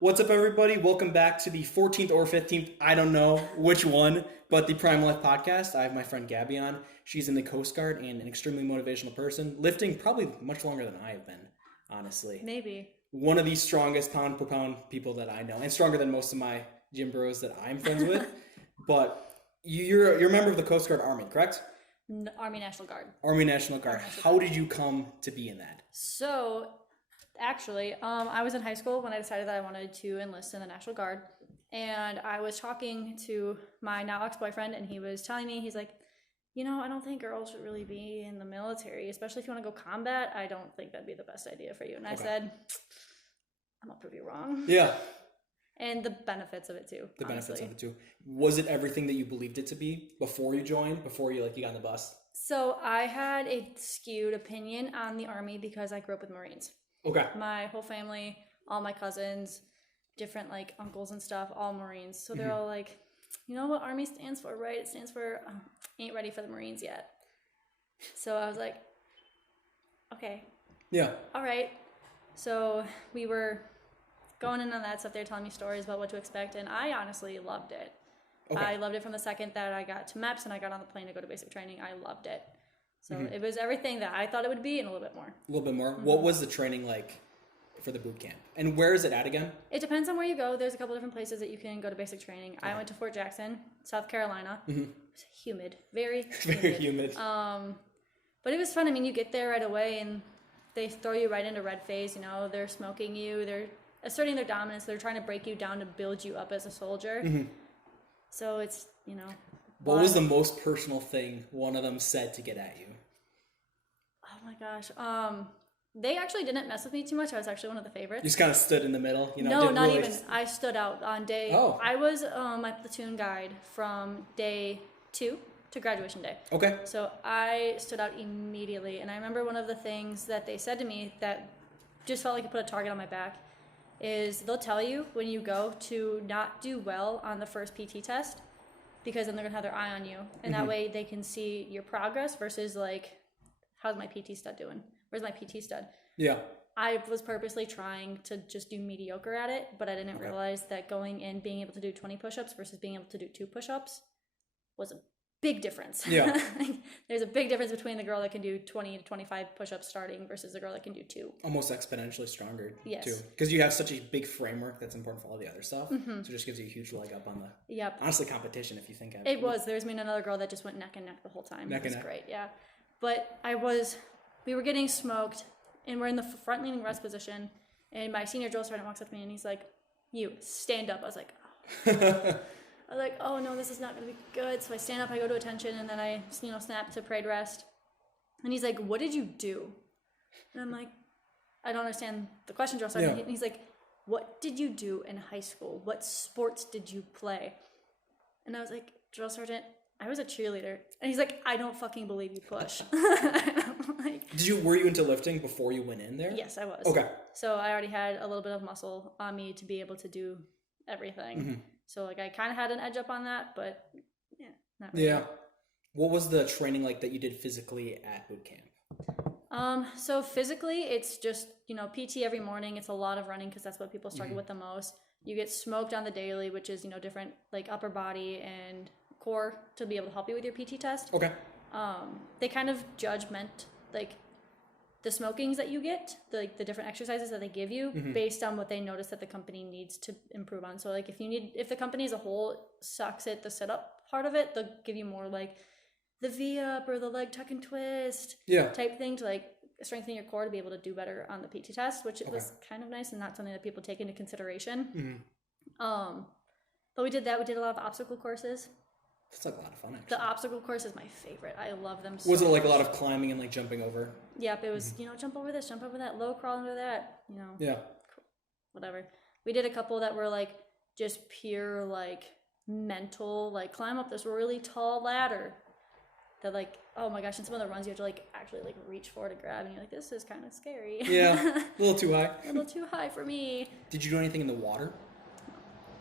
What's up, everybody? Welcome back to the 14th or 15th, I don't know which one, but the Primllife podcast. I have my friend Gabby on. She's in the Coast Guard and an extremely motivational person, lifting probably much longer than I have been, honestly. Maybe. One of the strongest pound per pound people that I know, and stronger than most of my gym bros that I'm friends with. But you're a member of the Coast Guard Army, correct? Army National Guard. Army National Guard. How did you come to be in that? So, actually, I was in high school when I decided that I wanted to enlist in the National Guard. And I was talking to my now ex-boyfriend, and he was telling me, he's like, I don't think girls should really be in the military, especially if you want to go combat. I don't think that'd be the best idea for you. And I said, I'm gonna prove you wrong. Yeah. And the benefits of it too. Benefits of it too. Was it everything that you believed it to be before you joined, before you got on the bus? So I had a skewed opinion on the Army because I grew up with Marines. Okay. My whole family, all my cousins, different uncles and stuff, all Marines. So they're all like, you know what Army stands for, right? It stands for ain't ready for the Marines yet. So I was like, okay. Yeah. All right. So we were going in on that stuff. They're telling me stories about what to expect, and I honestly loved it. Okay. I loved it from the second that I got to MEPS and I got on the plane to go to basic training. I loved it. So it was everything that I thought it would be and a little bit more. A little bit more. What was the training like for the boot camp? And where is it at again? It depends on where you go. There's a couple different places that you can go to basic training. Okay. I went to Fort Jackson, South Carolina. It was humid. Very humid. Very humid. But it was fun. I mean, you get there right away and they throw you right into red phase. They're smoking you. They're asserting their dominance. They're trying to break you down to build you up as a soldier. So it's, What was the most personal thing one of them said to get at you? Oh my gosh. They actually didn't mess with me too much. I was actually one of the favorites. You just kind of stood in the middle? No, not really even. I stood out on day... Oh. I was my platoon guide from day 2 to graduation day. Okay. So I stood out immediately. And I remember one of the things that they said to me that just felt like it put a target on my back is they'll tell you when you go to not do well on the first PT test because then they're going to have their eye on you. And that way they can see your progress versus how's my PT stud doing? Where's my PT stud? Yeah. I was purposely trying to just do mediocre at it, but I didn't realize that going in, being able to do 20 push-ups versus being able to do 2 push-ups was a big difference. Yeah. There's a big difference between the girl that can do 20 to 25 push-ups starting versus the girl that can do 2. Almost exponentially stronger, yes. Too. Because you have such a big framework that's important for all the other stuff. So it just gives you a huge leg up on the, honestly, competition if you think of it. It was. There's me and another girl that just went neck and neck the whole time. It was great, yeah. But we were getting smoked, and we're in the front-leaning rest position, and my senior drill sergeant walks up to me, and he's like, you, stand up. I was like, oh. I was like, oh no, this is not going to be good. So I stand up, I go to attention, and then I, snap to parade rest. And he's like, what did you do? And I'm like, I don't understand the question, drill sergeant. And he's like, what did you do in high school? What sports did you play? And I was like, drill sergeant, I was a cheerleader. And he's like, I don't fucking believe you push. Were you into lifting before you went in there? Yes, I was. Okay. So I already had a little bit of muscle on me to be able to do everything. So I kind of had an edge up on that, but not really. Yeah. What was the training like that you did physically at boot camp? So physically, it's just, PT every morning. It's a lot of running because that's what people struggle with the most. You get smoked on the daily, which is, different different body and core to be able to help you with your PT test. Okay. They kind of judgment the smokings that you get, the different exercises that they give you based on what they notice that the company needs to improve on. So if the company as a whole sucks at the sit-up part of it, they'll give you more the V-up or the leg tuck and twist type thing to strengthen your core to be able to do better on the PT test, which was kind of nice and not something that people take into consideration. But we did that. We did a lot of obstacle courses. That's a lot of fun, actually. The obstacle course is my favorite. I love them so much. Was it a lot much. of climbing and jumping over? Yep, it was, jump over this, jump over that, low crawl under that, Yeah. Whatever. We did a couple that were just pure mental, climb up this really tall ladder that oh my gosh, and some of the runs you have to actually reach for to grab, and you're like, this is kind of scary. Yeah, a little too high. A little too high for me. Did you do anything in the water?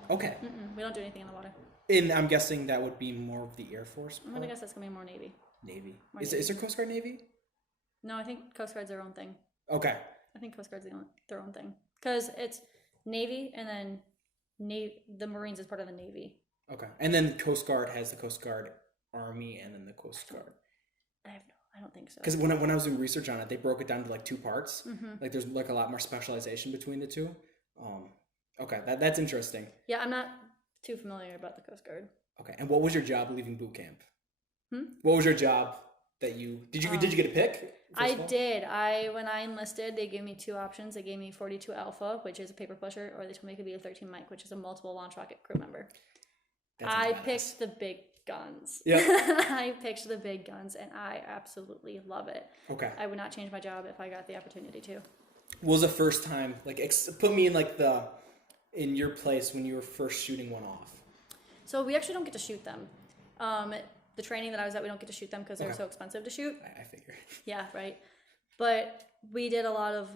No. Okay. We don't do anything in the water. And I'm guessing that would be more of the Air Force. I'm gonna guess that's gonna be more Navy. Navy. Is there Coast Guard Navy? No, I think Coast Guard's their own thing. Okay. I think Coast Guard's their own thing because it's Navy, and then the Marines is part of the Navy. Okay. And then Coast Guard has the Coast Guard Army and then the Coast Guard. I don't think so. Because when I was doing research on it, they broke it down to like 2 parts. Like there's like a lot more specialization between the two. Okay, that's interesting. Yeah, I'm not too familiar about the Coast Guard. Okay, and what was your job leaving boot camp? What was your job that did you get a pick? I did. When I enlisted, they gave me 2 options. They gave me 42 Alpha, which is a paper pusher, or they told me it could be a 13 Mike, which is a multiple launch rocket crew member. I picked the big guns. Yeah. I picked the big guns, and I absolutely love it. Okay. I would not change my job if I got the opportunity to. What was the first time? Like, put me in in your place when you were first shooting one off. So we actually don't get to shoot them. The training that I was at, we don't get to shoot them because they're so expensive to shoot. I figure. Yeah, right. But we did a lot of,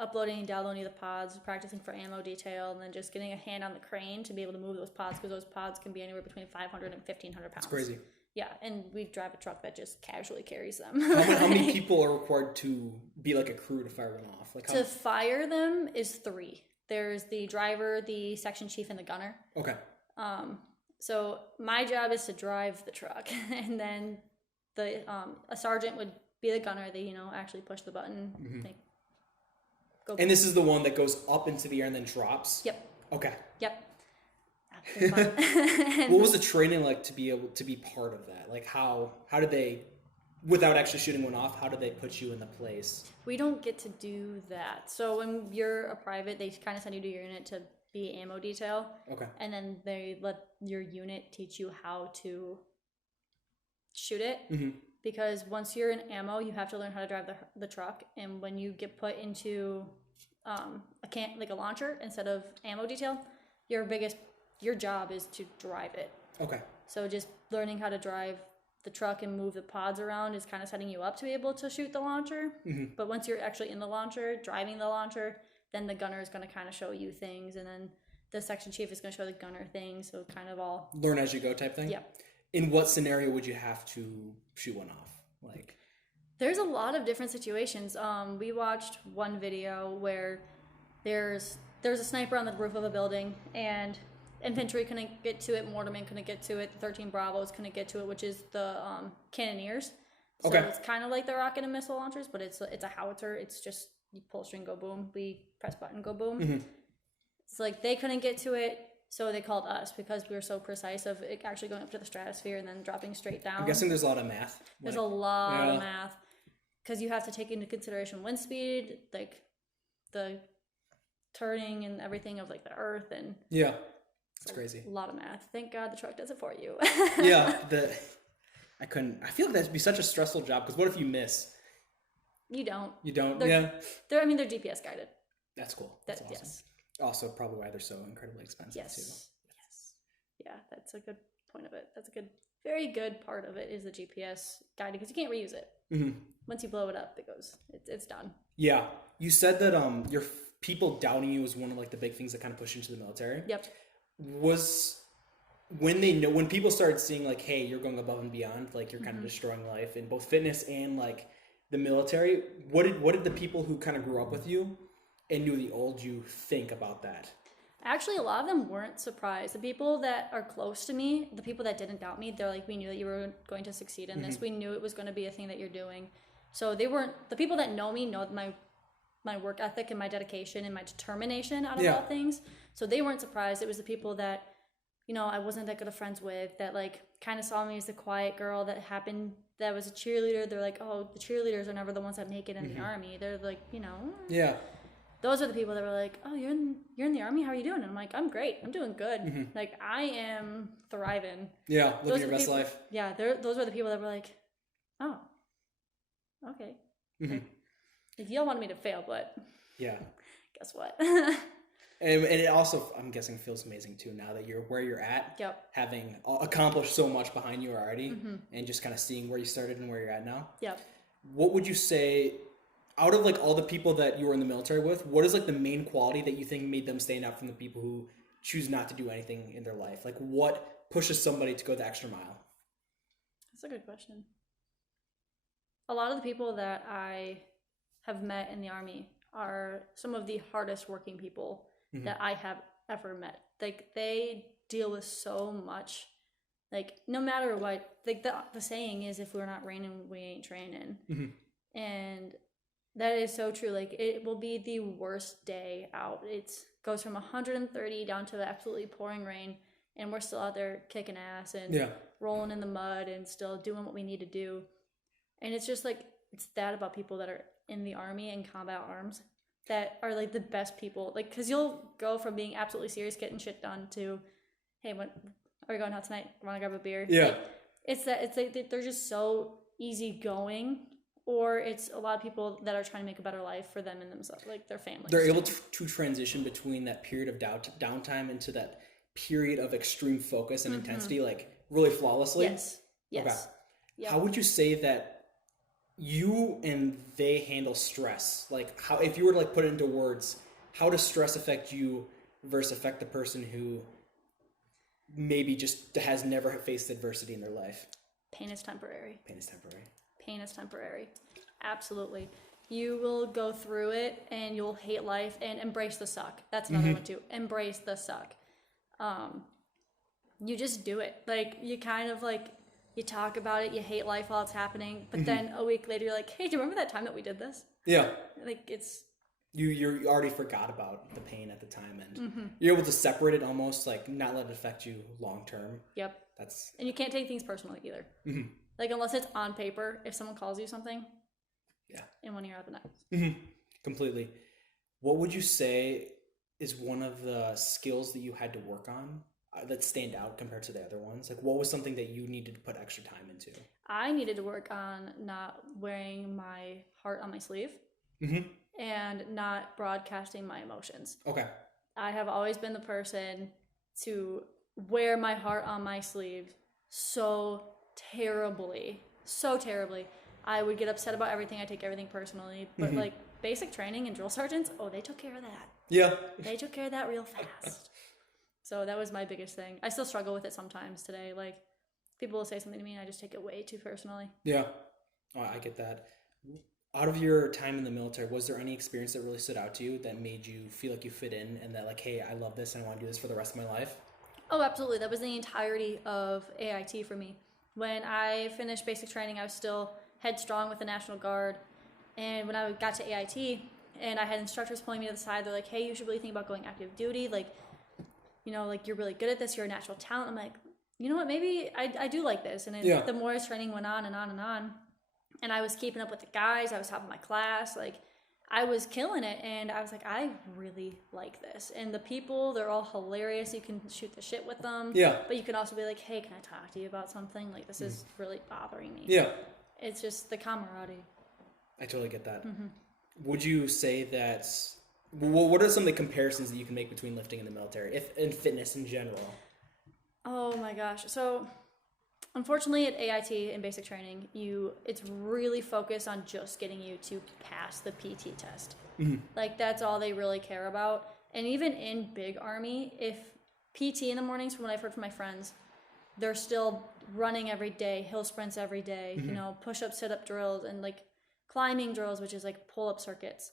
uploading and downloading the pods, practicing for ammo detail, and then just getting a hand on the crane to be able to move those pods, because those pods can be anywhere between 500 and 1,500 pounds. That's crazy. Yeah, and we drive a truck that just casually carries them. How many people are required to be like a crew to fire one off? To fire them is 3. There's the driver, the section chief, and the gunner. Okay. So my job is to drive the truck, and then a sergeant would be the gunner. They actually push the button. Go. And this is the one that goes up into the air and then drops? Yep. Okay. Yep. What was the training like to be able to be part of that? Like how did they, without actually shooting one off, how did they put you in the place? We don't get to do that. So when you're a private, they kind of send you to your unit to be ammo detail. Okay. And then they let your unit teach you how to shoot it. Because once you're in ammo, you have to learn how to drive the truck. And when you get put into a launcher instead of ammo detail, your job is to drive it. Okay. So just learning how to drive the truck and move the pods around is kind of setting you up to be able to shoot the launcher. But once you're actually in the launcher, driving the launcher, then the gunner is going to kind of show you things, and then the section chief is going to show the gunner things. So kind of all learn as you go type thing. Yep. In what scenario would you have to shoot one off? Like, there's a lot of different situations. We watched one video where there's a sniper on the roof of a building, and infantry couldn't get to it, mortarmen couldn't get to it, 13 Bravos couldn't get to it, which is the cannoneers. So it's kind of like the rocket and missile launchers, but it's a howitzer. It's just you pull string, go boom. We press button, go boom. It's like they couldn't get to it. So they called us because we were so precise of it actually going up to the stratosphere and then dropping straight down. I'm guessing there's a lot of math. There's a lot of math because you have to take into consideration wind speed, like the turning and everything of like the earth, and it's crazy. A lot of math. Thank God the truck does it for you. I feel like that'd be such a stressful job because what if you miss? You don't. They're GPS guided. That's cool. That's awesome. Yes. Also, probably why they're so incredibly expensive too. Yes. Yeah, that's a good point of it. That's a very good part of it is the GPS guided because you can't reuse it. Once you blow it up, it's done. Yeah, you said that your people doubting you was one of like the big things that kind of pushed you into the military. Yep. Was when people started seeing like, hey, you're going above and beyond, like you're kind of destroying life in both fitness and like the military. What did the people who kind of grew up with you and knew the old you think about that? Actually, a lot of them weren't surprised. The people that are close to me, the people that didn't doubt me, they're like, we knew that you were going to succeed in this. We knew it was going to be a thing that you're doing. So they weren't, the people that know me know my work ethic and my dedication and my determination out of all things. So they weren't surprised. It was the people that, I wasn't that good of friends with, that like kind of saw me as the quiet girl that was a cheerleader. They're like, oh, the cheerleaders are never the ones that make it in the army. They're like, Yeah. Those are the people that were like, oh, you're in the army? How are you doing? And I'm like, I'm great. I'm doing good. Like, I am thriving. Yeah, living your best life. Yeah, those were the people that were like, oh, okay. Like, you don't want me to fail, but guess what? And it also, I'm guessing, feels amazing too now that you're where you're at. Yep. Having accomplished so much behind you already, and just kind of seeing where you started and where you're at now. Yep. What would you say, out of like all the people that you were in the military with, what is like the main quality that you think made them stand out from the people who choose not to do anything in their life? Like what pushes somebody to go the extra mile? That's a good question. A lot of the people that I have met in the army are some of the hardest working people that I have ever met. Like, they deal with so much. Like, no matter what, like the saying is, if we're not raining, we ain't training. And that is so true. Like, it will be the worst day out. It goes from 130 down to absolutely pouring rain, and we're still out there kicking ass and rolling in the mud and still doing what we need to do. And it's just like, it's that about people that are in the Army and combat arms that are like the best people. Like, because you'll go from being absolutely serious, getting shit done, to, hey, what are we going out tonight? Want to grab a beer? Yeah. Like, it's like they're just so easygoing. Or it's a lot of people that are trying to make a better life for them and themselves, like their families. They're able to transition between that period of downtime into that period of extreme focus and intensity, like really flawlessly. Yes. Okay. Yep. How would you say that you and they handle stress? Like, how, if you were to like put it into words, how does stress affect you versus affect the person who maybe just has never faced adversity in their life? Pain is temporary. Pain is temporary. Pain is temporary. Absolutely. You will go through it and you'll hate life, and embrace the suck. That's another one too. Embrace the suck. You just do it. Like, you kind of like, you talk about it, you hate life while it's happening, but then a week later you're like, hey, do you remember that time that we did this? Yeah. Like, it's... You already forgot about the pain at the time, and you're able to separate it almost, like not let it affect you long term. Yep. And you can't take things personally either. Like, unless it's on paper, if someone calls you something, in one ear out the next. Completely. What would you say is one of the skills that you had to work on that stand out compared to the other ones? Like, what was something that you needed to put extra time into? I needed to work on not wearing my heart on my sleeve and not broadcasting my emotions. Okay. I have always been the person to wear my heart on my sleeve so terribly. I would get upset about everything. I take everything personally. But like, basic training and drill sergeants, they took care of that. Yeah. They took care of that real fast. So that was my biggest thing. I still struggle with it sometimes today. Like, people will say something to me and I just take it way too personally. Yeah. Oh, I get that. Out of your time in the military, was there any experience that really stood out to you that made you feel like you fit in and that, like, hey, I love this and I want to do this for the rest of my life? Oh, absolutely. That was the entirety of AIT for me. When I finished basic training, I was still headstrong with the National Guard. And when I got to AIT and I had instructors pulling me to the side, they're like, hey, you should really think about going active duty. Like, you know, like, you're really good at this. You're a natural talent. I'm like, you know what? Maybe I do like this. And the more as training went on and on and on, and I was keeping up with the guys, I was top of my class, like, I was killing it. And I was like, I really like this. And the people, they're all hilarious. You can shoot the shit with them. Yeah. But you can also be like, hey, can I talk to you about something? Like, this is really bothering me. Yeah. It's just the camaraderie. I totally get that. Would you say that, what are some of the comparisons that you can make between lifting and the military, and fitness in general? Oh my gosh. So, unfortunately at AIT in basic training, it's really focused on just getting you to pass the PT test. Like, that's all they really care about. And even in big Army, if PT in the mornings, from what I've heard from my friends, they're still running every day, hill sprints every day, you know, push-up, sit-up drills, and like climbing drills, which is like pull-up circuits.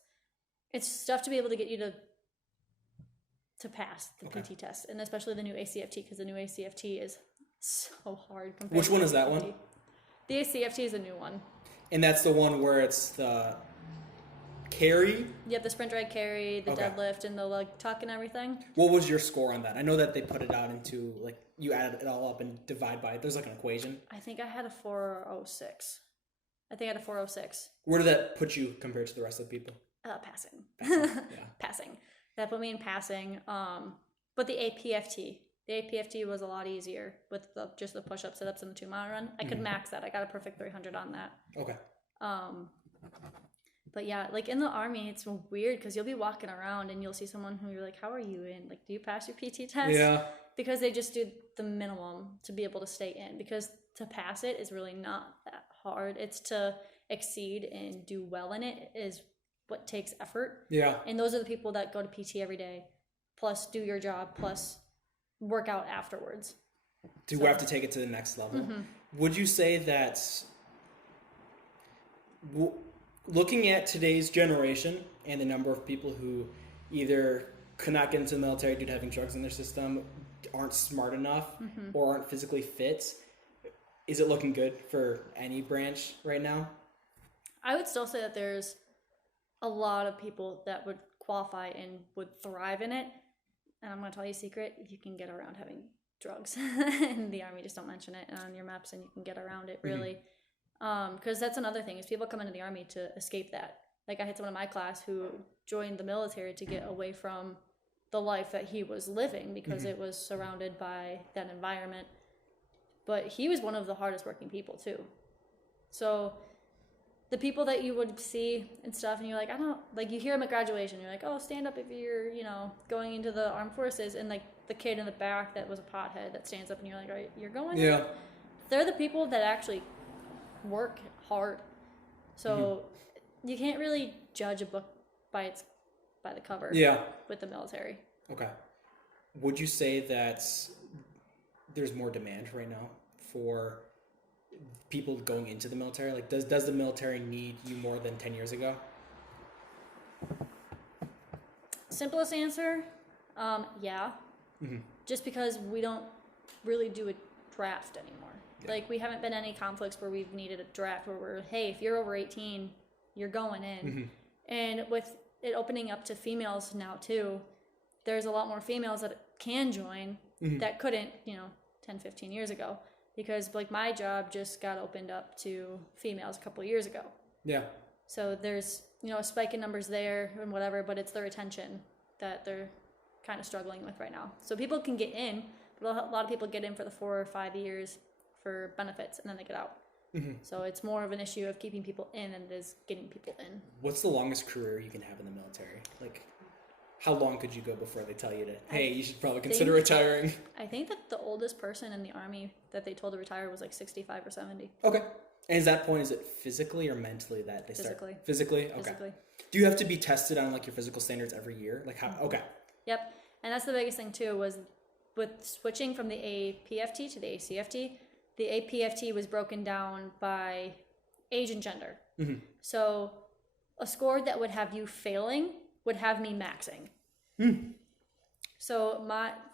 It's stuff to be able to get you to pass the PT test, and especially the new ACFT, because the new ACFT is so hard. Which one is that one? The ACFT is a new one. And that's the one where it's the carry? Yep, the sprint drag carry, the deadlift, and the leg tuck and everything. What was your score on that? I know that they put it out into, like, you add it all up and divide by it. There's like an equation. I think I had a 406. Where did that put you compared to the rest of the people? Passing. Yeah. Passing. That put me in passing. But the APFT was a lot easier with just the push-ups, sit-ups, and the 2-mile run. I could max that. I got a perfect 300 on that. Okay. But yeah, like, in the Army, it's weird because you'll be walking around and you'll see someone who you're like, how are you in? Like, do you pass your PT test? Yeah. Because they just do the minimum to be able to stay in. Because to pass it is really not that hard. It's to exceed and do well in it is what takes effort. Yeah. And those are the people that go to PT every day, plus do your job, plus work out afterwards. Do we have to take it to the next level? Would you say that looking at today's generation and the number of people who either could not get into the military due to having drugs in their system, aren't smart enough, or aren't physically fit. Is it looking good for any branch right now? I would still say that there's a lot of people that would qualify and would thrive in it. And I'm going to tell you a secret. You can get around having drugs in the Army. Just don't mention it on your maps and you can get around it, really. Because that's another thing is people come into the Army to escape that. Like I had someone in my class who joined the military to get away from the life that he was living because it was surrounded by that environment. But he was one of the hardest working people too. So the people that you would see and stuff, and you're like, I don't, like you hear them at graduation, you're like, oh, stand up if you're, going into the armed forces, and like the kid in the back that was a pothead that stands up and you're like, you're going? Yeah. They're the people that actually work hard. So you can't really judge a book by the cover. Yeah. With the military. Okay. Would you say that there's more demand right now for people going into the military? Like, does the military need you more than 10 years ago? Simplest answer, yeah. Just because we don't really do a draft anymore. Yeah. Like, we haven't been any conflicts where we've needed a draft where we're, hey, if you're over 18, you're going in. And with it opening up to females now, too, there's a lot more females that can join that couldn't, 10, 15 years ago. Because, like, my job just got opened up to females a couple years ago. Yeah. So there's, a spike in numbers there and whatever, but it's the retention that they're kind of struggling with right now. So people can get in, but a lot of people get in for the 4 or 5 years for benefits, and then they get out. So it's more of an issue of keeping people in than it is getting people in. What's the longest career you can have in the military? Like, how long could you go before they tell you to, hey, you should probably consider retiring? I think that the oldest person in the Army that they told to retire was like 65 or 70. Okay. And at that point, is it physically or mentally that they start? Physically? Okay. Physically. Do you have to be tested on like your physical standards every year? Like how? Okay. Yep. And that's the biggest thing too, was with switching from the APFT to the ACFT, the APFT was broken down by age and gender. So a score that would have you failing would have me maxing. So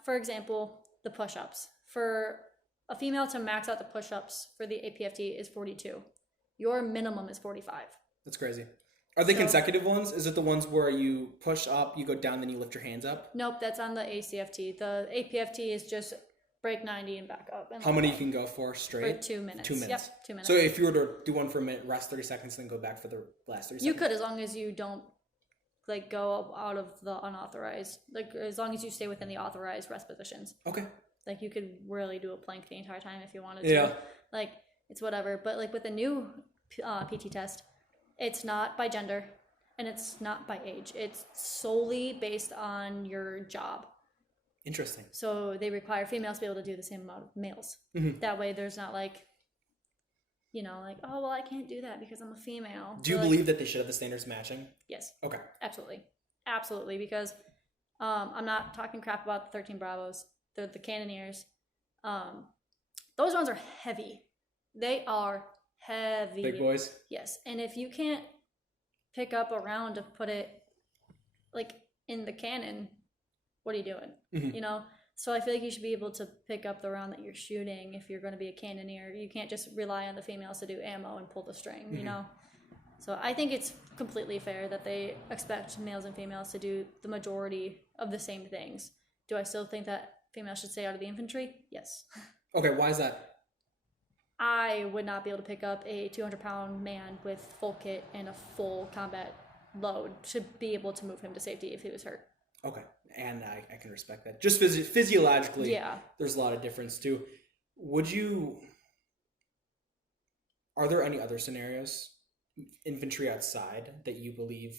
for example, the push-ups. For a female to max out the push-ups for the APFT is 42. Your minimum is 45. That's crazy. Are they consecutive ones? Is it the ones where you push up, you go down, then you lift your hands up? Nope, that's on the ACFT. The APFT is just break 90 and back up. And how many you can go for straight? For 2 minutes. 2 minutes. Yep, 2 minutes. So if you were to do one for a minute, rest 30 seconds, then go back for the last 30 seconds? You could, as long as you don't like go out of the unauthorized, like as long as you stay within the authorized rest positions. Okay. Like you could really do a plank the entire time if you wanted to. Yeah. Like it's whatever. But like with the new PT test, it's not by gender and it's not by age. It's solely based on your job. Interesting. So they require females to be able to do the same amount of males. That way there's not like, like, oh, well, I can't do that because I'm a female. Do you believe that they should have the standards matching? Yes. Okay. Absolutely. Absolutely. Because I'm not talking crap about the 13 Bravos. They're the Cannoneers. Those ones are heavy. They are heavy. Big boys? Yes. And if you can't pick up a round to put it, like, in the cannon, what are you doing? So I feel like you should be able to pick up the round that you're shooting if you're going to be a cannoneer. You can't just rely on the females to do ammo and pull the string, So I think it's completely fair that they expect males and females to do the majority of the same things. Do I still think that females should stay out of the infantry? Yes. Okay, why is that? I would not be able to pick up a 200-pound man with full kit and a full combat load to be able to move him to safety if he was hurt. Okay, and I can respect that. Just physiologically, there's a lot of difference too. Are there any other scenarios, infantry outside, that you believe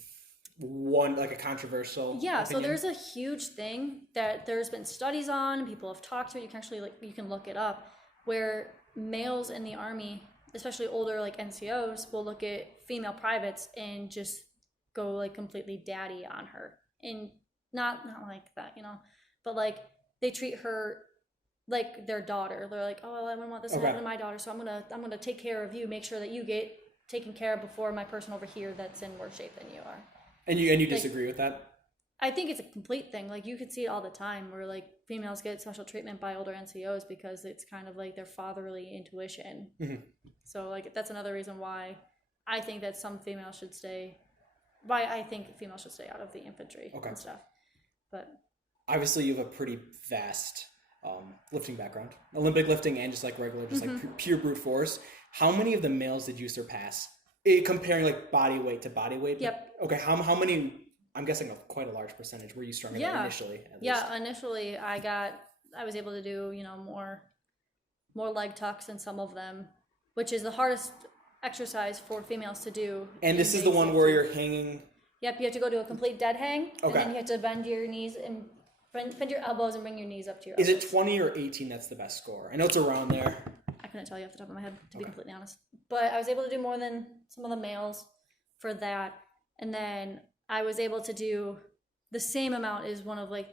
like a controversial opinion? So there's a huge thing that there's been studies on, people have talked to it, you can actually you can look it up, where males in the Army, especially older like NCOs, will look at female privates and just go like completely daddy on her. And not like that, but like they treat her like their daughter. They're like, oh, I wouldn't want this to happen to my daughter, so I'm gonna take care of you, make sure that you get taken care of before my person over here that's in worse shape than you are. And you disagree with that? I think it's a complete thing. Like, you could see it all the time where, like, females get special treatment by older NCOs because it's kind of like their fatherly intuition. Mm-hmm. So, like, that's another reason why I think that females should stay out of the infantry and stuff. But obviously you have a pretty vast lifting background, Olympic lifting and just like regular, just like pure brute force. How many of the males did you surpass? Comparing like body weight to body weight? Yep. Okay, how many, I'm guessing quite a large percentage, were you stronger than initially? Initially I was able to do, more leg tucks than some of them, which is the hardest exercise for females to do. And this is the one where you're hanging? Yep, you have to go to a complete dead hang, and then you have to bend your knees and bend your elbows and bring your knees up to your elbows. Is it 20 or 18 that's the best score? I know it's around there. I couldn't tell you off the top of my head, to be completely honest. But I was able to do more than some of the males for that. And then I was able to do the same amount as one of, like,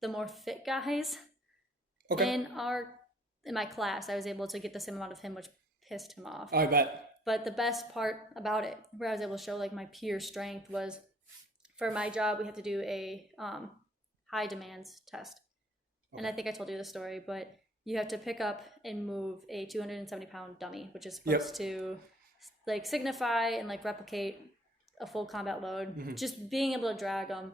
the more fit guys in my class. I was able to get the same amount of him, which pissed him off. Oh, I bet. But the best part about it, where I was able to show, like, my pure strength, was for my job, we had to do a high demands test. And I think I told you the story, but you have to pick up and move a 270-pound dummy, which is supposed to, like, signify and, like, replicate a full combat load, just being able to drag them.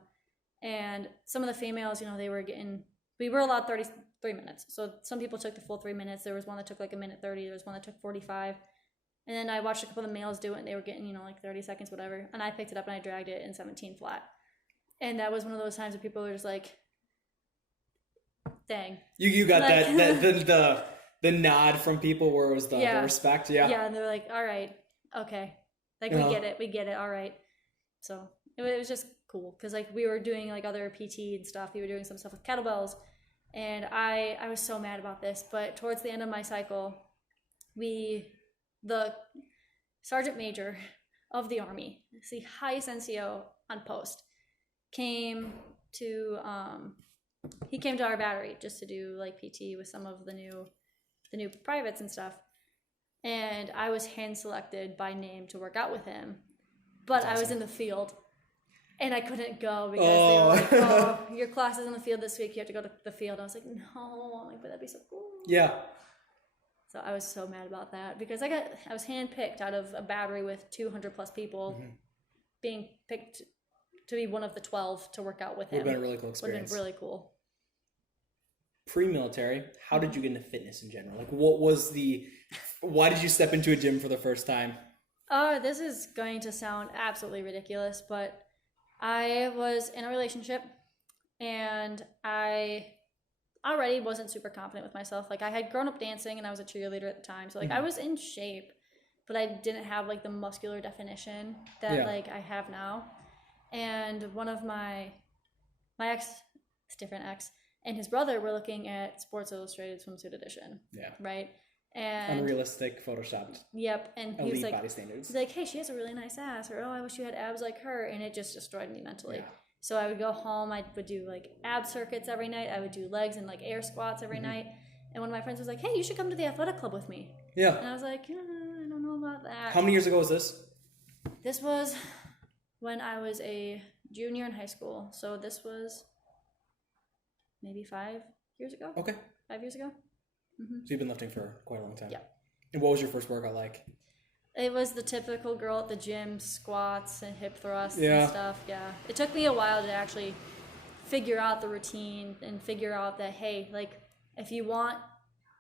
And some of the females, we were allowed 33 minutes. So some people took the full 3 minutes. There was one that took like a minute 30. There was one that took 45. And then I watched a couple of the males do it, and they were getting, like 30 seconds, whatever. And I picked it up and I dragged it in 17 flat. And that was one of those times where people were just like, dang. You got like, the nod from people where it was the respect. Yeah. Yeah. And they're like, all right, okay. Like, we get it. All right. So it was just cool. Cause like we were doing like other PT and stuff. We were doing some stuff with kettlebells, and I was so mad about this, but towards the end of my cycle, the sergeant major of the Army, it's the highest NCO on post, came to our battery just to do like PT with some of the new privates and stuff. And I was hand selected by name to work out with him, but I was in the field and I couldn't go because they were like, "Oh, your class is in the field this week. You have to go to the field." I was like, "No," I'm like, "But that'd be so cool." Yeah. So I was so mad about that because I was handpicked out of a battery with 200 plus people, being picked to be one of the 12 to work out with him. Would have been a really cool experience. Would have been really cool. Pre-military, how did you get into fitness in general? Like, why did you step into a gym for the first time? This is going to sound absolutely ridiculous, but I was in a relationship and I already wasn't super confident with myself. Like, I had grown up dancing and I was a cheerleader at the time. So like I was in shape, but I didn't have like the muscular definition that like I have now. And one of my ex, it's different ex, and his brother were looking at Sports Illustrated swimsuit edition. Yeah. Right. And unrealistic, photoshopped. Yep. And he was like, body standards. He's like, "Hey, she has a really nice ass," or, "Oh, I wish you had abs like her," and it just destroyed me mentally. Yeah. So I would go home, I would do like ab circuits every night. I would do legs and like air squats every night. And one of my friends was like, "Hey, you should come to the athletic club with me." Yeah. And I was like, I don't know about that. How many years ago was this? This was when I was a junior in high school. So this was maybe 5 years ago. Okay. 5 years ago. So you've been lifting for quite a long time. Yeah. And what was your first workout like? It was the typical girl at the gym, squats and hip thrusts and stuff. Yeah. It took me a while to actually figure out the routine and figure out that, hey, like if you want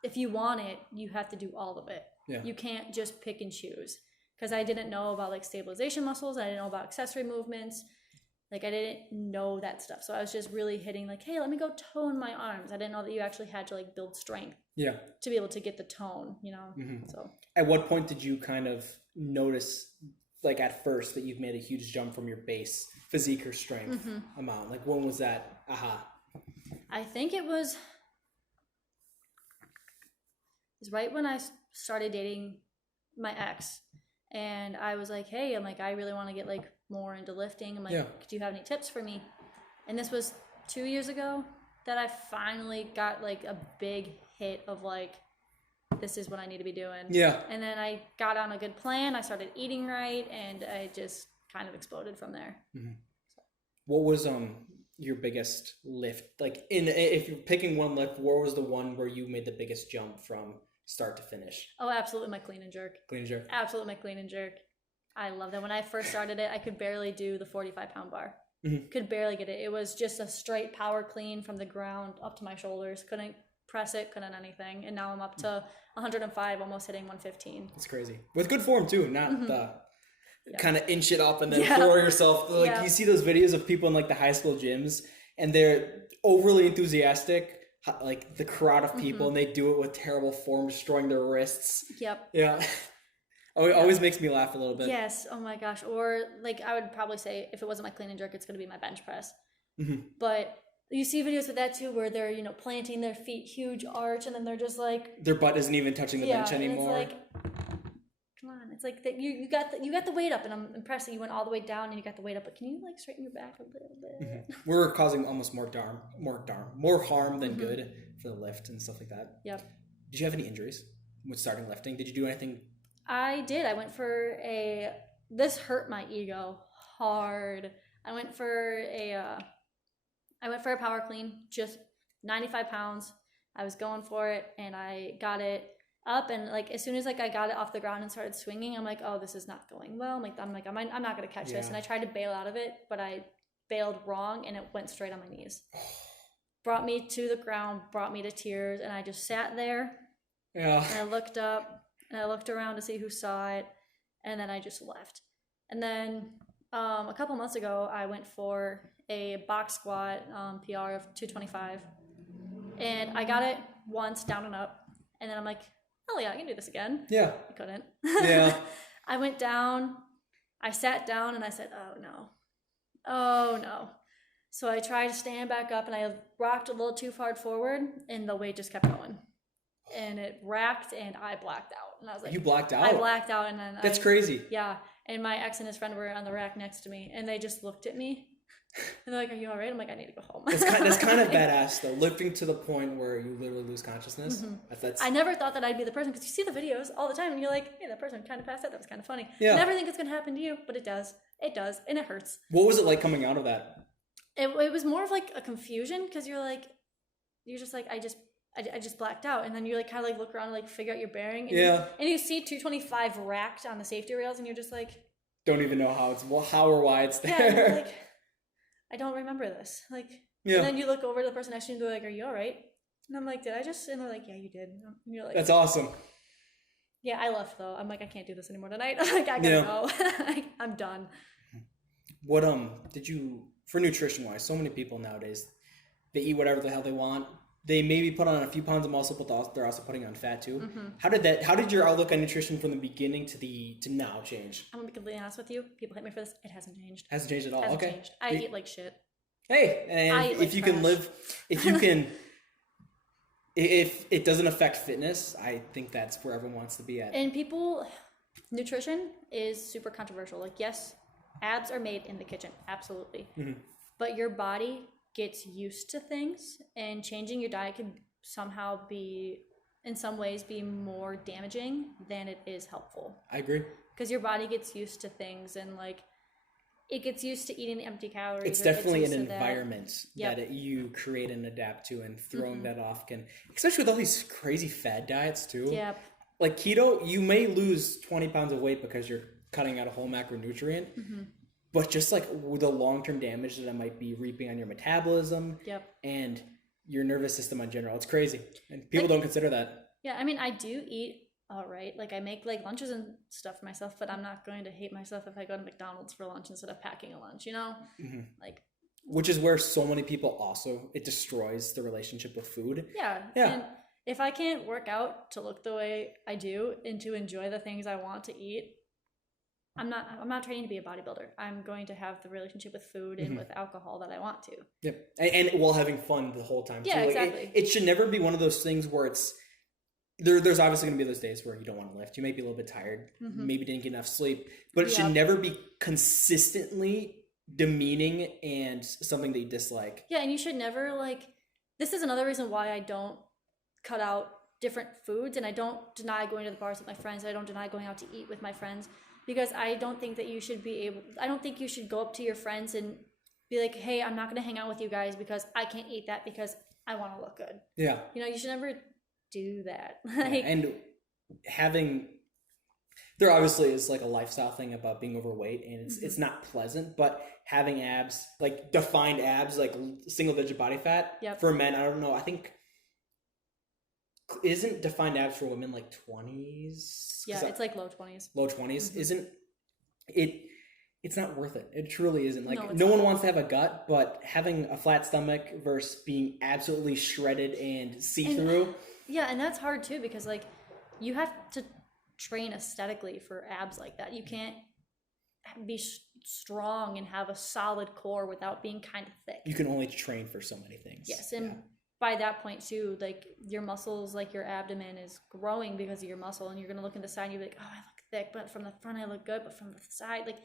it, you have to do all of it. Yeah. You can't just pick and choose. Because I didn't know about like stabilization muscles. I didn't know about accessory movements. Like I didn't know that stuff. So I was just really hitting like, hey, let me go tone my arms. I didn't know that you actually had to like build strength. Yeah. To be able to get the tone, So at what point did you kind of notice, like at first, that you've made a huge jump from your base physique or strength amount? Like when was that aha? I think it was right when I started dating my ex. And I was like, hey, I'm like, I really want to get like more into lifting. I'm like, do you have any tips for me? And this was 2 years ago that I finally got like a big hit of like, this is what I need to be doing. Yeah. And then I got on a good plan. I started eating right, and I just kind of exploded from there. What was your biggest lift? Like, if you're picking one lift, what was the one where you made the biggest jump from start to finish? Oh, absolutely my clean and jerk. Clean and jerk. Absolutely my clean and jerk. I love that. When I first started it, I could barely do the 45-pound bar. Could barely get it. It was just a straight power clean from the ground up to my shoulders. Couldn't press it, couldn't anything. And now I'm up to 105, almost hitting 115. It's crazy. With good form too, not the kind of inch it up and then throw yourself. Like you see those videos of people in like the high school gyms and they're overly enthusiastic, like the crowd of people, and they do it with terrible form, destroying their wrists. Yep. Yeah. Oh, it always makes me laugh a little bit. Yes. Oh my gosh. Or like I would probably say if it wasn't my clean and jerk, it's going to be my bench press. But you see videos with that too, where they're, you know, planting their feet, huge arch, and then they're just like their butt isn't even touching the bench anymore. And it's like, come on, it's like that you got the weight up, and I'm impressed that you went all the way down and you got the weight up. But can you like straighten your back a little bit? We're causing almost more harm than good for the lift and stuff like that. Yep. Did you have any injuries with starting lifting? Did you do anything? I did. I went for this hurt my ego hard. I went for a power clean, just 95 pounds. I was going for it and I got it up, and like as soon as like I got it off the ground and started swinging, I'm like, oh, this is not going well. I'm not gonna catch this. And I tried to bail out of it, but I bailed wrong and it went straight on my knees. Brought me to the ground, brought me to tears, and I just sat there. Yeah. And I looked up. And I looked around to see who saw it, and then I just left. And then a couple months ago, I went for a box squat PR of 225, and I got it once down and up, and then I'm like, oh yeah, I can do this again. Yeah. I couldn't. Yeah. I went down, I sat down, and I said, oh no. So I tried to stand back up, and I rocked a little too far forward, and the weight just kept going. And it racked, and I blacked out. And I was like, you blacked out? I blacked out, and then that's crazy. Yeah. And my ex and his friend were on the rack next to me, and they just looked at me. And they're like, are you all right? I'm like, I need to go home. That's kind of badass, though. Lifting to the point where you literally lose consciousness. I never thought that I'd be the person, because you see the videos all the time, and you're like, hey, that person kind of passed out. That was kind of funny. Yeah. I never think it's going to happen to you, but it does. It does, and it hurts. What was it like coming out of that? It was more of like a confusion, because you're just like, I just blacked out, and then you like kind of like look around and like figure out your bearing, and you see 225 racked on the safety rails, and you're just like, don't even know how or why it's there. Yeah, you're like, I don't remember this. Like, and then you look over to the person next to you and they're like, are you all right? And I'm like, did I just? And they're like, yeah, you did. And you're like, that's awesome. Yeah, I left though. I'm like, I can't do this anymore tonight. I'm like, I gotta go. I'm done. What did you, for nutrition wise? So many people nowadays, they eat whatever the hell they want. They maybe put on a few pounds of muscle, but they're also putting on fat too. How did your outlook on nutrition from the beginning to now change? I'm gonna be completely honest with you. People hate me for this. It hasn't changed. Hasn't changed at all. Hasn't changed. I eat like shit. Hey, and if it doesn't affect fitness, I think that's where everyone wants to be at. And nutrition is super controversial. Like, yes, abs are made in the kitchen, absolutely. But your body gets used to things, and changing your diet could somehow in some ways be more damaging than it is helpful. I agree. Because your body gets used to things, and like it gets used to eating the empty calories. It's definitely an environment that you create and adapt to, and throwing that off can, especially with all these crazy fad diets too. Yep. Like keto, you may lose 20 pounds of weight because you're cutting out a whole macronutrient. But just like the long-term damage that it might be reaping on your metabolism and your nervous system in general. It's crazy. And people don't consider that. Yeah, I mean, I do eat all right. Like I make like lunches and stuff for myself, but I'm not going to hate myself if I go to McDonald's for lunch instead of packing a lunch, you know? Like, which is where so many people also, it destroys the relationship with food. Yeah. And if I can't work out to look the way I do and to enjoy the things I want to eat, I'm not training to be a bodybuilder. I'm going to have the relationship with food and with alcohol that I want to. Yep. And while having fun the whole time. Yeah, too. exactly. It should never be one of those things where it's, there's obviously going to be those days where you don't want to lift. You may be a little bit tired. Maybe didn't get enough sleep. But it should never be consistently demeaning and something that you dislike. Yeah, and you should never this is another reason why I don't cut out different foods, and I don't deny going to the bars with my friends. I don't deny going out to eat with my friends. Because I don't think that you should I don't think you should go up to your friends and be like, hey, I'm not going to hang out with you guys because I can't eat that because I want to look good. Yeah. You know, you should never do that. And there obviously is like a lifestyle thing about being overweight, and it's not pleasant, but having abs, like defined abs, like single digit body fat for men, I don't know. I think isn't defined abs for women like 20s? Yeah, it's like low 20s. Low 20s. Isn't it? It's not worth it. It truly isn't. Like no one wants to have a gut, but having a flat stomach versus being absolutely shredded and see-through. Yeah, and that's hard too because like you have to train aesthetically for abs like that. You can't be strong and have a solid core without being kind of thick. You can only train for so many things. Yes, and by that point too, like your muscles, like your abdomen is growing because of your muscle, and you're gonna look in the side and you'll be like, oh, I look thick, but from the front I look good, but from the side, like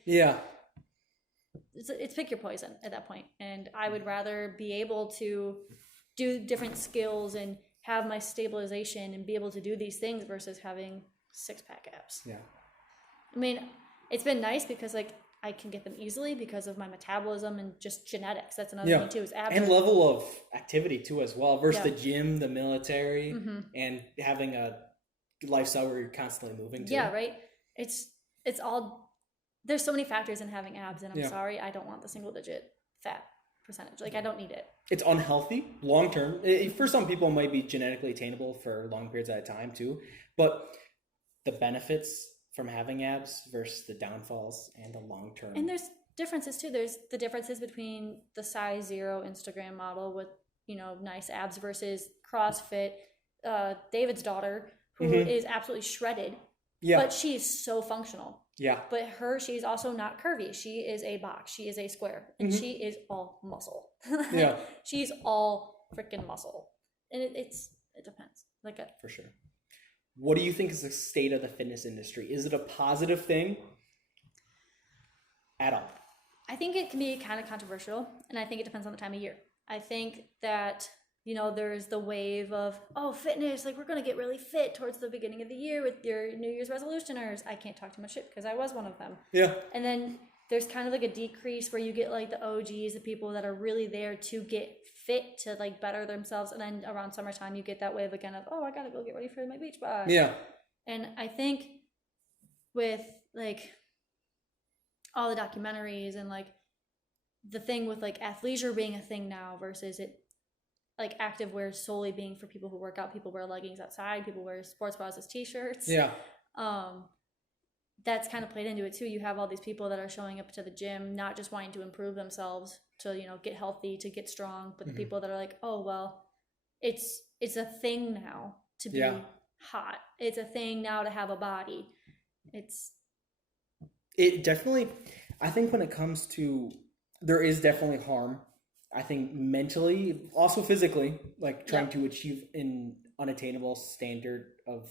it's pick your poison at that point. And I would rather be able to do different skills and have my stabilization and be able to do these things versus having 6-pack abs. Yeah. I mean, it's been nice because like I can get them easily because of my metabolism and just genetics. That's another thing too, is abs. And level of activity too as well versus the gym, the military, and having a lifestyle where you're constantly moving too. Yeah, right. It's all, there's so many factors in having abs, and I'm sorry, I don't want the single digit fat percentage. Like I don't need it. It's unhealthy long term. For some people it might be genetically attainable for long periods at a time too, but the benefits from having abs versus the downfalls and the long term. And there's differences too. There's the differences between the size 0 Instagram model with, you know, nice abs versus CrossFit, David's daughter, who is absolutely shredded. Yeah. But she is so functional. Yeah. But she's also not curvy. She is a box. She is a square. And she is all muscle. Yeah. She's all freaking muscle. And it depends. For sure. What do you think is the state of the fitness industry? Is it a positive thing at all? I think it can be kind of controversial, and I think it depends on the time of year. I think that, you know, there's the wave of, oh, fitness, like we're going to get really fit towards the beginning of the year with your New Year's resolutioners. I can't talk too much shit because I was one of them. Yeah. And then there's kind of like a decrease where you get like the OGs, the people that are really there to get fit, to like better themselves. And then around summertime, you get that wave again of, oh, I got to go get ready for my beach bag. Yeah. And I think with like all the documentaries and like the thing with like athleisure being a thing now versus it like activewear solely being for people who work out, people wear leggings outside, people wear sports bras as t-shirts. Yeah. That's kind of played into it too. You have all these people that are showing up to the gym, not just wanting to improve themselves to, you know, get healthy, to get strong, but the people that are like, oh, well, it's a thing now to be hot. It's a thing now to have a body. It definitely, I think when it comes to, there is definitely harm. I think mentally, also physically, like trying to achieve an unattainable standard of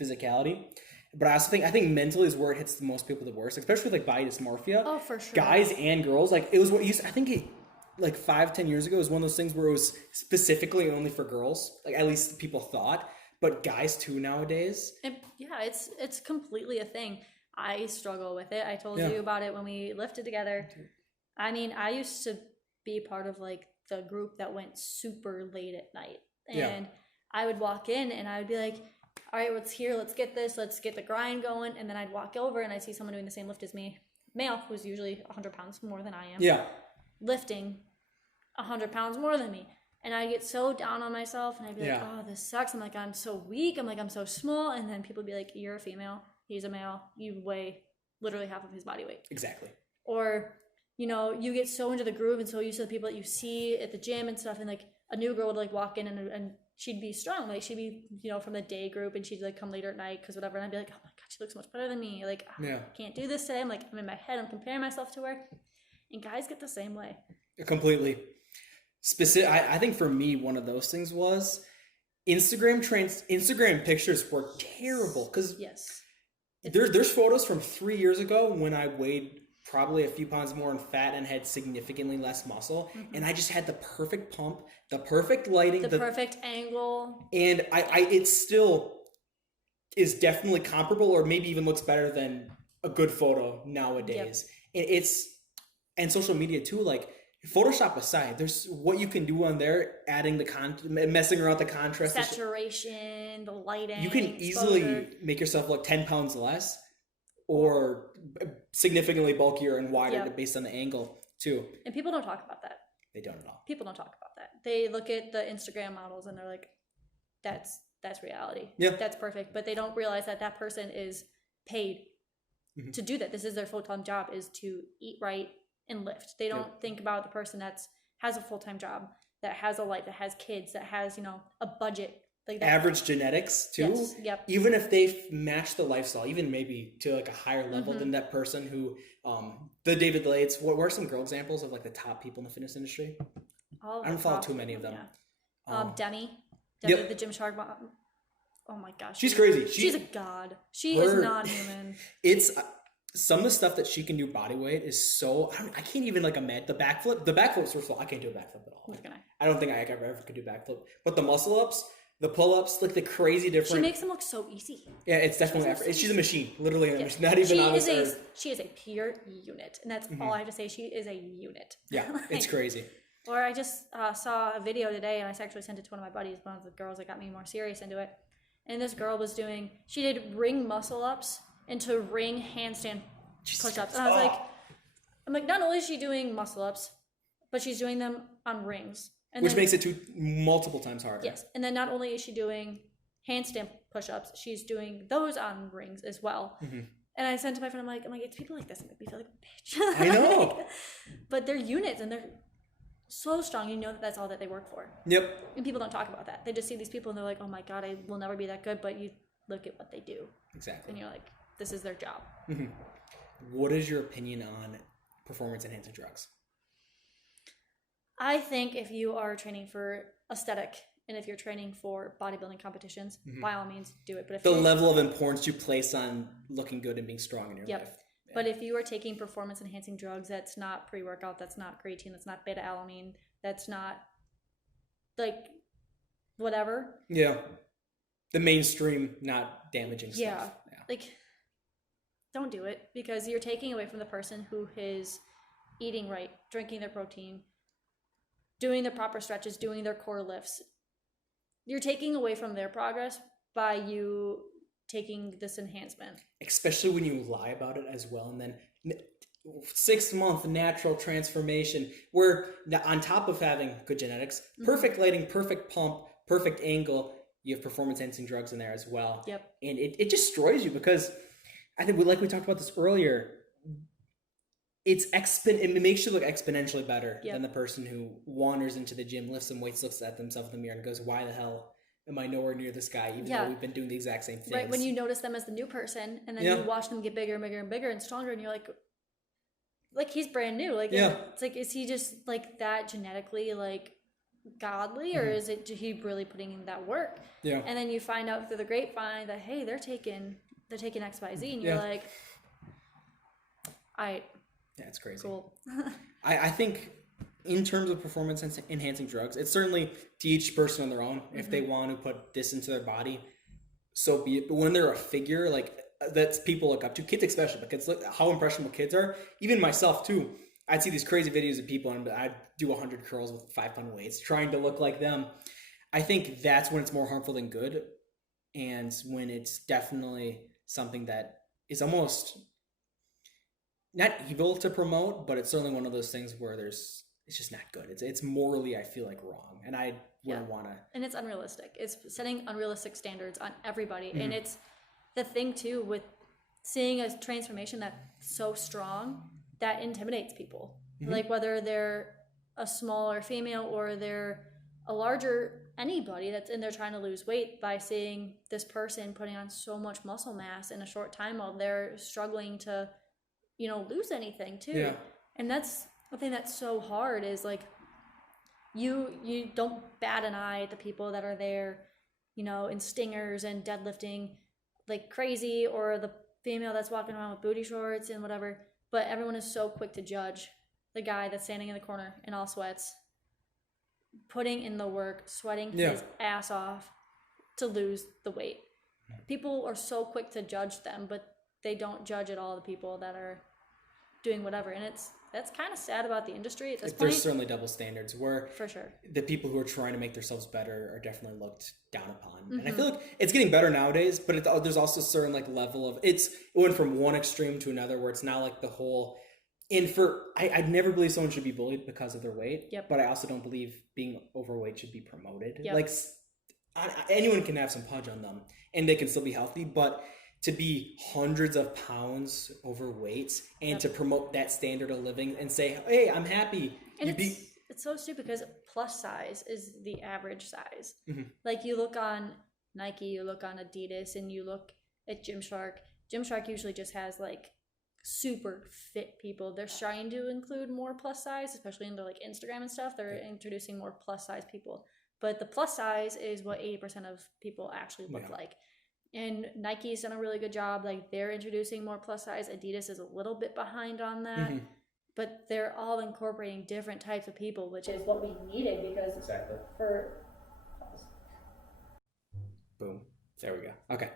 physicality. But I think mentally is where it hits the most people the worst, especially with like body dysmorphia. Oh, for sure. Guys and girls, like it was what used. I think it like 5-10 years ago was one of those things where it was specifically only for girls. Like at least people thought, but guys too nowadays. It's completely a thing. I struggle with it. I told you about it when we lifted together. I mean, I used to be part of like the group that went super late at night, and I would walk in and I would be like, all right, let's get the grind going. And then I'd walk over and I'd see someone doing the same lift as me, male, who's usually 100 pounds more than I am, lifting 100 pounds more than me. And I'd get so down on myself and I'd be like, oh, this sucks. I'm like, I'm so weak. I'm like, I'm so small. And then people would be like, you're a female. He's a male. You weigh literally half of his body weight. Exactly. Or, you know, you get so into the groove and so used to the people that you see at the gym and stuff. And like a new girl would like walk in and she'd be strong. Like she'd be, you know, from the day group and she'd like come later at night because whatever. And I'd be like, oh my God, she looks so much better than me. Like, I can't do this today. I'm like, I'm in my head. I'm comparing myself to her. And guys get the same way. Completely. I think for me, one of those things was Instagram pictures were terrible because there's photos from 3 years ago when I weighed probably a few pounds more in fat and had significantly less muscle, and I just had the perfect pump, the perfect lighting, the perfect angle, and it still is definitely comparable or maybe even looks better than a good photo nowadays. And social media too, like Photoshop aside, there's what you can do on there, adding the messing around with the contrast. Saturation, the lighting. You can exposure. easily make yourself look 10 pounds less or significantly bulkier and wider based on the angle too. And people don't talk about that. They don't at all. People don't talk about that. They look at the Instagram models and they're like, that's reality. Yeah. That's perfect. But they don't realize that that person is paid to do that. This is their full-time job, is to eat right and lift. They don't think about the person that's has a full-time job, that has a life, that has kids, that has, a budget. Like that. Average genetics too. Yes. Yep. Even if they match the lifestyle, even maybe to like a higher level than that person who, the David Lates, what are some girl examples of like the top people in the fitness industry? I don't follow too many of them. Yeah. Demi, the Gymshark mom. Oh my gosh. She's crazy. She's a god. She is non-human. It's some of the stuff that she can do body weight is so, I can't even like imagine the backflip. The backflips, first of all, I can't do a backflip at all. I don't think I ever could do backflip. But the muscle ups, the pull-ups, like the crazy different. She makes them look so easy. Yeah, it's definitely effort. She's a machine, literally. Yeah. She's not even on this. She is a pure unit, and that's all I have to say. She is a unit. Yeah, it's crazy. Or I just saw a video today, and I actually sent it to one of my buddies, one of the girls that got me more serious into it. And this girl she did ring muscle ups into ring handstand push-ups. And I'm like, not only is she doing muscle ups, but she's doing them on rings. And which makes it multiple times harder. Yes. And then not only is she doing handstand push-ups, she's doing those on rings as well. And I sent to my friend, I'm like, it's people like this that make me feel like a bitch. I know. But they're units and they're so strong. You know that that's all that they work for. Yep. And people don't talk about that. They just see these people and they're like, oh my God, I will never be that good. But you look at what they do. Exactly. And you're like, this is their job. What is your opinion on performance-enhancing drugs? I think if you are training for aesthetic and if you're training for bodybuilding competitions, by all means do it. But if the level of importance you place on looking good and being strong in your life. Yeah. But if you are taking performance enhancing drugs, that's not pre-workout, that's not creatine, that's not beta-alanine, that's not like whatever. Yeah. The mainstream, not damaging stuff. Yeah. Like, don't do it, because you're taking away from the person who is eating right, drinking their protein, doing the proper stretches, doing their core lifts. You're taking away from their progress by you taking this enhancement. Especially when you lie about it as well. And then 6-month natural transformation, where on top of having good genetics, perfect lighting, perfect pump, perfect angle, you have performance enhancing drugs in there as well. Yep. And it destroys you, because I think we talked about this earlier, it makes you look exponentially better than the person who wanders into the gym, lifts some weights, looks at themselves in the mirror and goes, why the hell am I nowhere near this guy, even though we've been doing the exact same things? Right, when you notice them as the new person, and then you watch them get bigger and bigger and bigger and stronger, and you're like he's brand new. Like, it's like, is he just like that genetically like godly, or is it he really putting in that work? Yeah. And then you find out through the grapevine that, hey, they're taking XYZ, and you're like, yeah, it's crazy. Cool. I think in terms of performance enhancing drugs, it's certainly to each person on their own. If they want to put this into their body, so be it. But when they're a figure like that people look up to, kids especially, because look how impressionable kids are. Even myself too. I'd see these crazy videos of people and I'd do 100 curls with 5-pound weights, trying to look like them. I think that's when it's more harmful than good, and when it's definitely something that is almost not evil to promote, but it's certainly one of those things where it's just not good. It's morally, I feel like, wrong, and I wouldn't want to. And it's unrealistic. It's setting unrealistic standards on everybody, and it's the thing too with seeing a transformation that's so strong that intimidates people. Like whether they're a smaller female or they're a larger anybody that's in there trying to lose weight, by seeing this person putting on so much muscle mass in a short time while they're struggling to lose anything too. Yeah. And that's the thing that's so hard, is like you don't bat an eye at the people that are there, in stingers and deadlifting like crazy, or the female that's walking around with booty shorts and whatever, but everyone is so quick to judge the guy that's standing in the corner in all sweats, putting in the work, sweating his ass off to lose the weight. People are so quick to judge them, but they don't judge at all the people that are doing whatever. And that's kind of sad about the industry at this point. There's certainly double standards where for sure the people who are trying to make themselves better are definitely looked down upon. And I feel like it's getting better nowadays, but there's also a certain like level of it went from one extreme to another where it's now like the whole. And I'd never believe someone should be bullied because of their weight, but I also don't believe being overweight should be promoted. Like anyone can have some punch on them and they can still be healthy, but to be hundreds of pounds overweight and to promote that standard of living and say, hey, I'm happy. And it's so stupid because plus size is the average size. Like you look on Nike, you look on Adidas, and you look at Gymshark. Gymshark usually just has like super fit people. They're trying to include more plus size, especially into like Instagram and stuff. They're introducing more plus size people. But the plus size is what 80% of people actually look like. And Nike's done a really good job. Like they're introducing more plus size. Adidas is a little bit behind on that. But they're all incorporating different types of people, which is what we needed because Boom. There we go. Okay.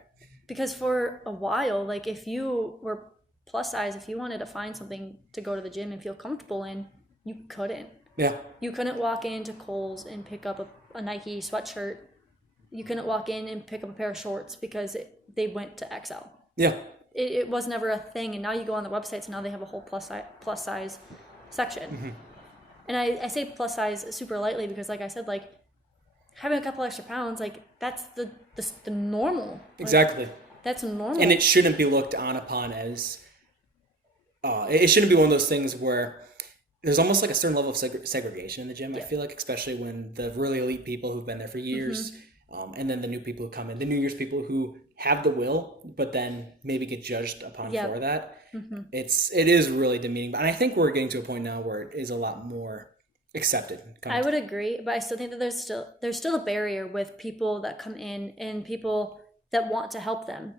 Because for a while, like if you were plus size, if you wanted to find something to go to the gym and feel comfortable in, you couldn't. Yeah. You couldn't walk into Kohl's and pick up a Nike sweatshirt. You couldn't walk in and pick up a pair of shorts because they went to XL. Yeah. It was never a thing. And now you go on the websites and now they have a whole plus size section. And I say plus size super lightly because like I said, like having a couple extra pounds, like that's the normal. Exactly. Like, that's normal. And it shouldn't be looked on upon as, it shouldn't be one of those things where there's almost like a certain level of segregation in the gym. I feel like, especially when the really elite people who've been there for years, and then the new people who come in, the New Year's people who have the will, but then maybe get judged upon for that. It is really demeaning. And I think we're getting to a point now where it is a lot more accepted. I would agree, but I still think that there's still a barrier with people that come in and people that want to help them.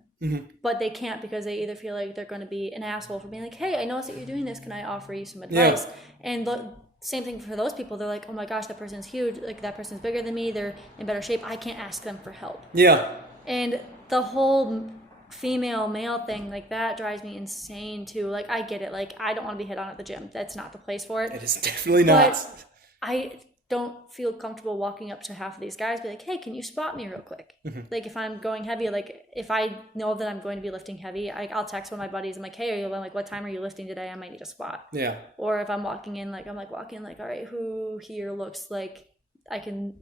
But they can't because they either feel like they're going to be an asshole for being like, hey, I noticed that you're doing this. Can I offer you some advice? And the same thing for those people. They're like, oh my gosh, that person's huge. Like that person's bigger than me. They're in better shape. I can't ask them for help. Yeah. And the whole female male thing, like that drives me insane too. Like I get it. Like I don't want to be hit on at the gym. That's not the place for it. It is definitely not. But I don't feel comfortable walking up to half of these guys, be like, hey, can you spot me real quick? Like if I'm going heavy, like if I know that I'm going to be lifting heavy, I'll text one of my buddies. I'm like, hey, I'm like, what time are you lifting today? I might need a spot. Yeah. Or if I'm walking in, like, I'm like walking like, all right, who here looks like I can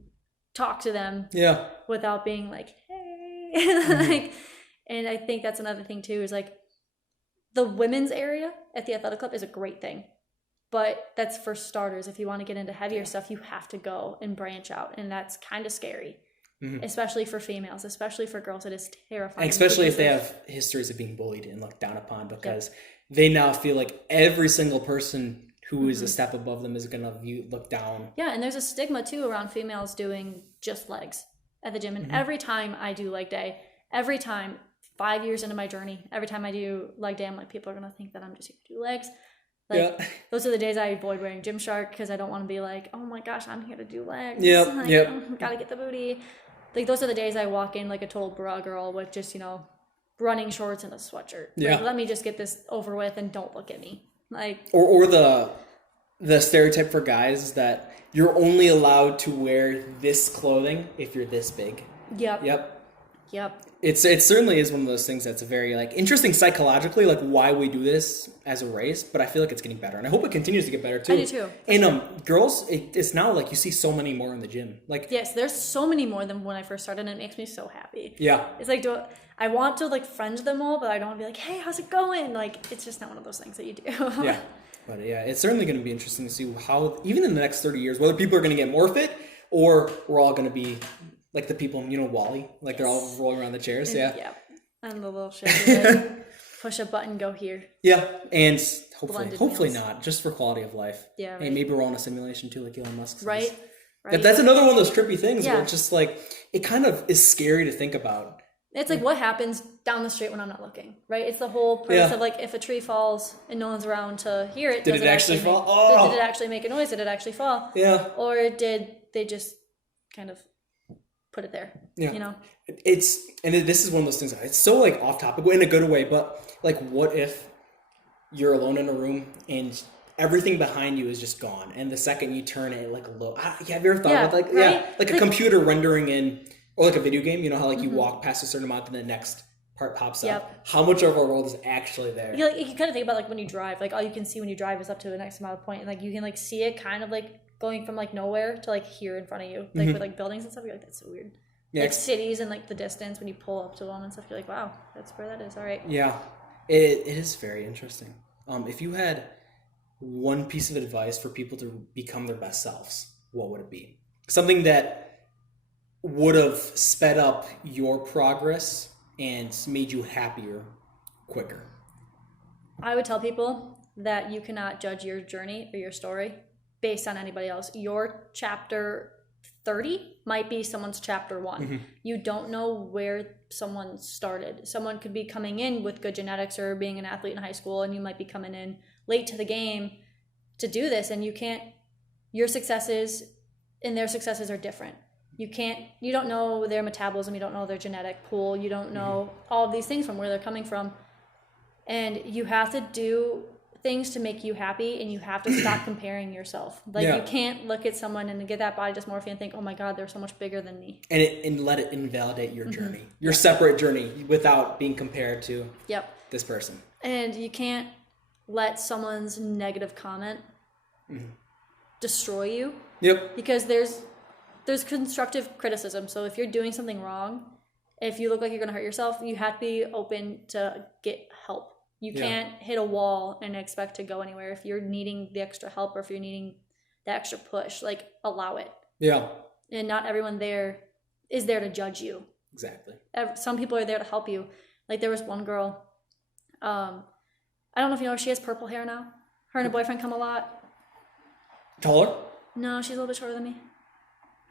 talk to them without being like, hey. Like, and I think that's another thing too, is like the women's area at the athletic club is a great thing. But that's for starters. If you want to get into heavier stuff, you have to go and branch out. And that's kind of scary, especially for females, especially for girls. It is terrifying. And especially if they have histories of being bullied and looked down upon because they now feel like every single person who is a step above them is going to look down. Yeah, and there's a stigma too around females doing just legs at the gym. And every time I do leg day, every time, 5 years into my journey, every time I do leg day, I'm like, people are going to think that I'm just here to do legs. Like, those are the days I avoid wearing Gymshark because I don't want to be like, oh my gosh, I'm here to do legs. Like, gotta get the booty. Like, those are the days I walk in like a total bra girl with just, you know, running shorts and a sweatshirt. Like, let me just get this over with and don't look at me. Like, or the stereotype for guys is that you're only allowed to wear this clothing if you're this big. Yep. It certainly is one of those things that's very like interesting psychologically, like why we do this as a race. But I feel like it's getting better, and I hope it continues to get better too. I do too. And girls, it's now like you see so many more in the gym. Like yes, there's so many more than when I first started, and it makes me so happy. Yeah, it's like I want to like friend them all, but I don't want to be like, hey, how's it going? Like it's just not one of those things that you do. Yeah, but yeah, it's certainly going to be interesting to see how even in the next 30 years, whether people are going to get more fit or we're all going to be like the people, you know, Wally, like they're all rolling around the chairs. Yeah. And the little shit. Push a button, go here. Yeah. And hopefully not, just for quality of life. Yeah. Right. And maybe we're all in a simulation too, like Elon Musk says. Right. That's another one of those trippy things where it's just like, it kind of is scary to think about. It's like what happens down the street when I'm not looking, right? It's the whole premise of like if a tree falls and no one's around to hear it. Did it actually fall? Did it actually make a noise? Did it actually fall? Yeah. Or did they just kind of put it there? Yeah. You know? This is one of those things, it's so like off topic in a good way, but like what if you're alone in a room and everything behind you is just gone, and the second you turn it like a low, have you ever thought about like a computer rendering in, or like a video game? You know how like you walk past a certain amount and the next part pops up. How much of our world is actually there? You kind of think about like when you drive, like all you can see when you drive is up to the next amount of point, and like you can like see it kind of like going from like nowhere to like here in front of you, like with like buildings and stuff. You're like, that's so weird. Yeah, like cities and like the distance when you pull up to them and stuff, you're like, wow, that's where that is. All right. Yeah, it is very interesting. If you had one piece of advice for people to become their best selves, what would it be? Something that would have sped up your progress and made you happier quicker. I would tell people that you cannot judge your journey or your story based on anybody else. Your chapter 30 might be someone's chapter 1. You don't know where someone started. Someone could be coming in with good genetics or being an athlete in high school, and you might be coming in late to the game to do this, and your successes and their successes are different. You don't know their metabolism, you don't know their genetic pool, you don't know all of these things from where they're coming from. And you have to do things to make you happy, and you have to stop comparing yourself. Like you can't look at someone and get that body dysmorphia and think, oh my God, they're so much bigger than me. And let it invalidate your journey, your separate journey, without being compared to this person. And you can't let someone's negative comment destroy you. Because there's constructive criticism. So if you're doing something wrong, if you look like you're going to hurt yourself, you have to be open to get help. You can't hit a wall and expect to go anywhere. If you're needing the extra help, or if you're needing the extra push, like allow it. And not everyone there is there to judge you. Exactly. Some people are there to help you. Like there was one girl, I don't know if you know, she has purple hair now. Her and her boyfriend come a lot. Taller? No, she's a little bit shorter than me.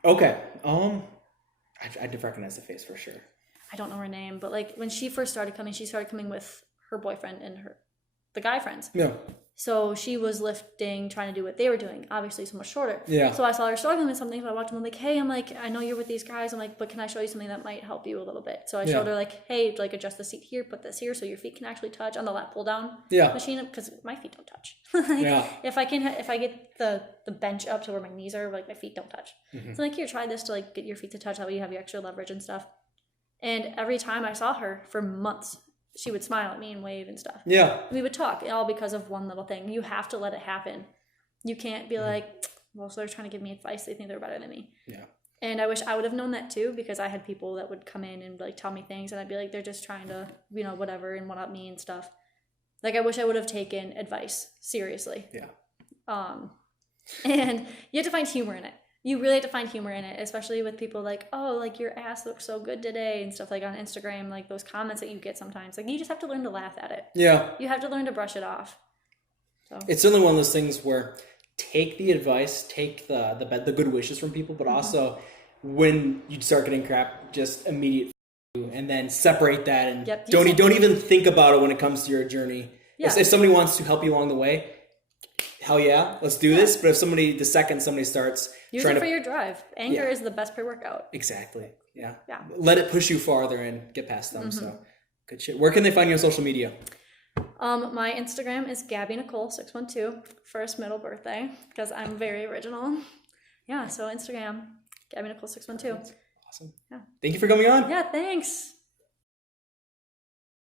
Okay. I did recognize the face for sure. I don't know her name, but like when she first started coming with her boyfriend and the guy friends. So she was lifting, trying to do what they were doing, obviously so much shorter. So I saw her struggling with something, so I walked to them, I'm like, hey, I know you're with these guys. I'm like, but can I show you something that might help you a little bit? So I showed her like, hey, like adjust the seat here, put this here so your feet can actually touch on the lat pull down machine, because my feet don't touch. If I get the bench up to where my knees are, like my feet don't touch. So like, here, try this to like get your feet to touch, that way you have your extra leverage and stuff. And every time I saw her for months, she would smile at me and wave and stuff. We would talk, all because of one little thing. You have to let it happen. You can't be like, well, so they're trying to give me advice. They think they're better than me. And I wish I would have known that too, because I had people that would come in and like tell me things, and I'd be like, they're just trying to, whatever, and one up me and stuff. Like I wish I would have taken advice seriously. And you have to find humor in it. You really have to find humor in it, especially with people like, oh, like your ass looks so good today and stuff, like on Instagram, like those comments that you get sometimes. Like you just have to learn to laugh at it. You have to learn to brush it off. So it's certainly one of those things where take the advice, take the good wishes from people, but also when you start getting crap, just immediate and then separate that and don't even think about it when it comes to your journey. If somebody wants to help you along the way, hell yeah, let's do this. But if the second somebody starts use it for your drive. Anger is the best pre-workout. Exactly. Yeah. Let it push you farther and get past them. So good shit. Where can they find you on social media? My Instagram is Gabby Nicole 612, first middle birthday, because I'm very original. So Instagram, Gabby Nicole 612. Awesome. Thank you for coming on. Thanks.